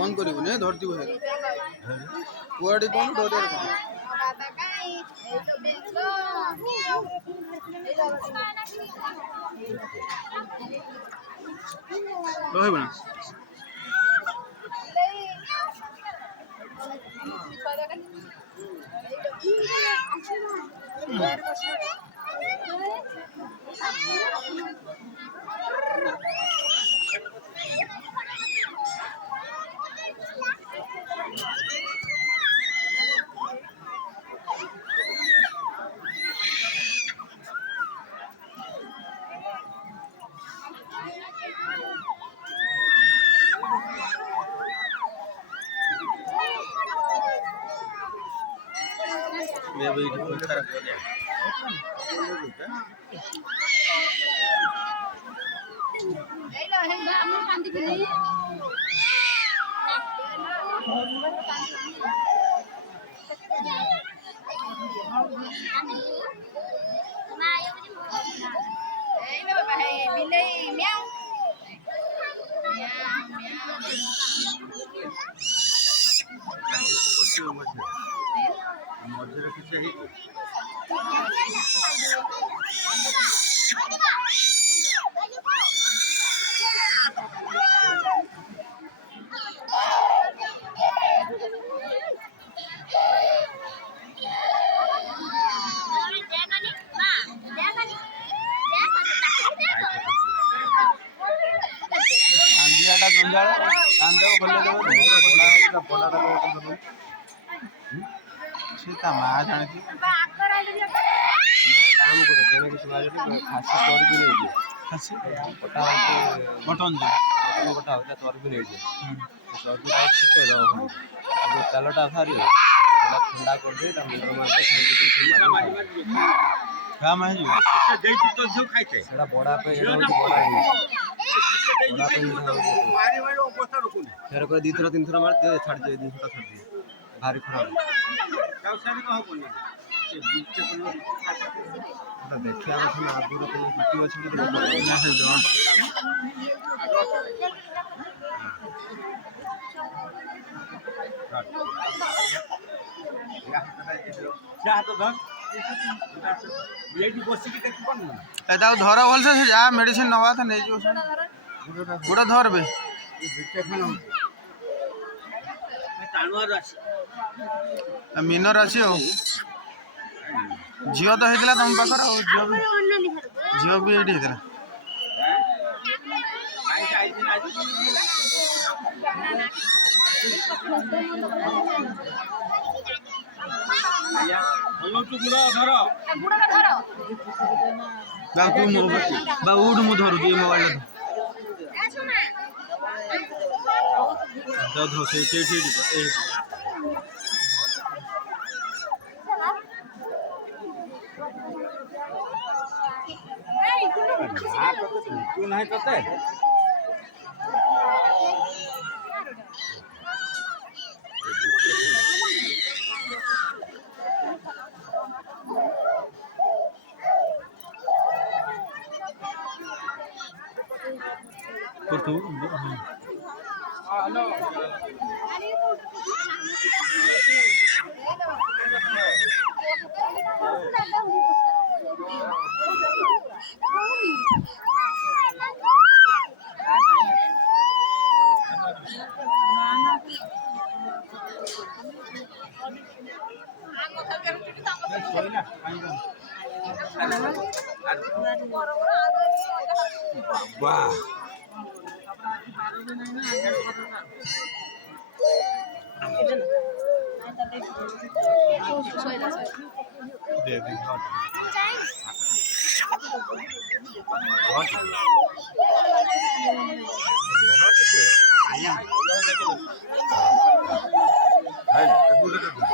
बंद करिबुने धरती बहे कुआडी कोन डोरे कोन रहबे ना ये भी खराब हो गया मजे किसी सीता माँ जाने की काम करो तेरे की सुबह जब खासी तौर भी नहीं दिए खासी पटा मटन जो मटन पटा होता तौर भी नहीं दिए तौर भी राइट छिपे रहो अब तेलटा थारी वाला ठंडा कर दे तब मुंह में तो खाई क्या मैं जी से दे तो जो खाइते सेड़ा बड़ा पे बड़ा पे मारे मारे अवस्था रखो फेर को दी थरा तीन थरा मार दे छाड़ दे दी थरा छाड़ दे भारी खराब सारी कहाँ बोलने से बीच से बोलने तो देखिए आप ना आप पूरा कोई वीडियो अच्छी तो ना है जो क्या तो धर ये की बस की टेक कौन ना एदा धर बोल से जा मेडिसिन नवा था नहीं जो पूरा धर बे बीच में टाणुआ राशि मीनर राशि हो झील तो होता तुम पाखर झील भी ये होता उठ मु धरू मोबाइल तू नहीं करते तू हेलो वाह दे दी बहुत